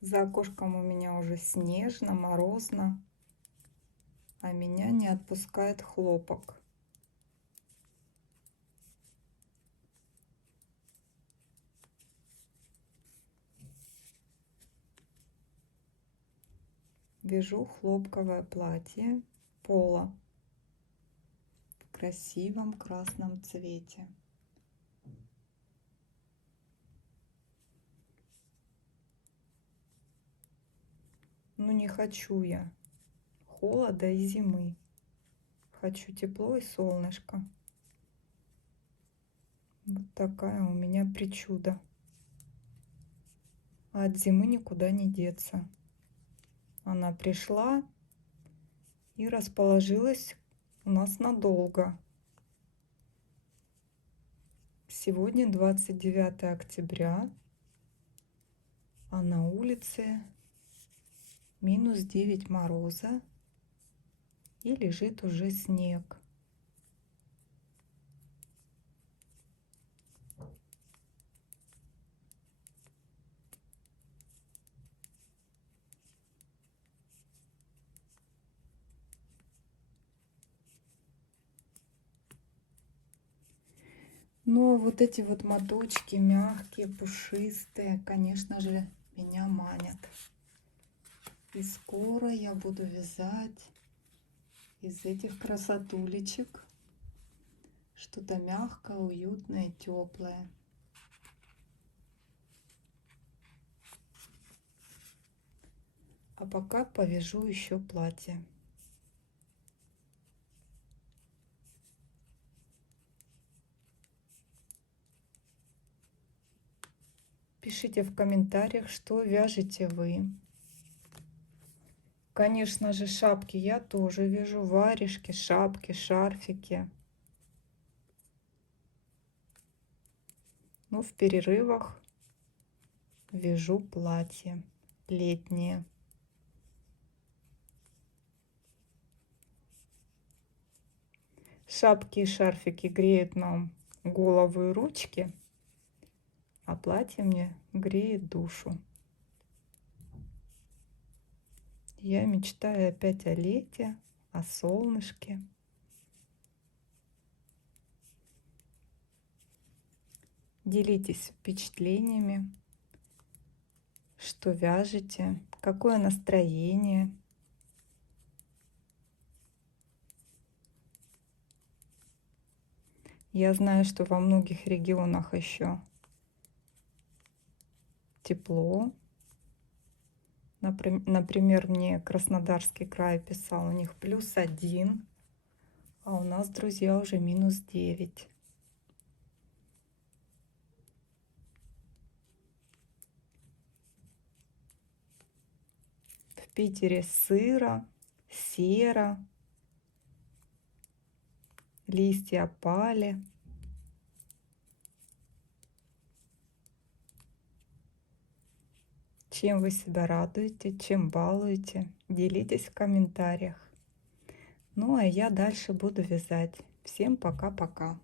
За окошком у меня уже снежно, морозно, а меня не отпускает хлопок. Вяжу хлопковое платье поло в красивом красном цвете. Ну не хочу я холода и зимы. Хочу тепло и солнышко. Вот такая у меня причуда. А от зимы никуда не деться. Она пришла и расположилась у нас надолго. Сегодня 29 октября, а на улице -9 мороза и лежит уже снег. Но вот эти вот моточки мягкие, пушистые, конечно же, меня манят. И скоро я буду вязать из этих красотулечек что-то мягкое, уютное, теплое. А пока повяжу еще платье. Пишите в комментариях, что вяжете вы. Конечно же, шапки я тоже вяжу, варежки, шапки, шарфики. Но в перерывах вяжу платья летние. Шапки и шарфики греют нам голову и ручки, а платье мне греет душу. Я мечтаю опять о лете, о солнышке. Делитесь впечатлениями, что вяжете, какое настроение. Я знаю, что во многих регионах еще тепло. Например, мне Краснодарский край писал, у них +1, а у нас, друзья, уже -9. В Питере сыро, серо, листья опали. Чем вы себя радуете, чем балуете, делитесь в комментариях. Ну а я дальше буду вязать. Всем пока-пока.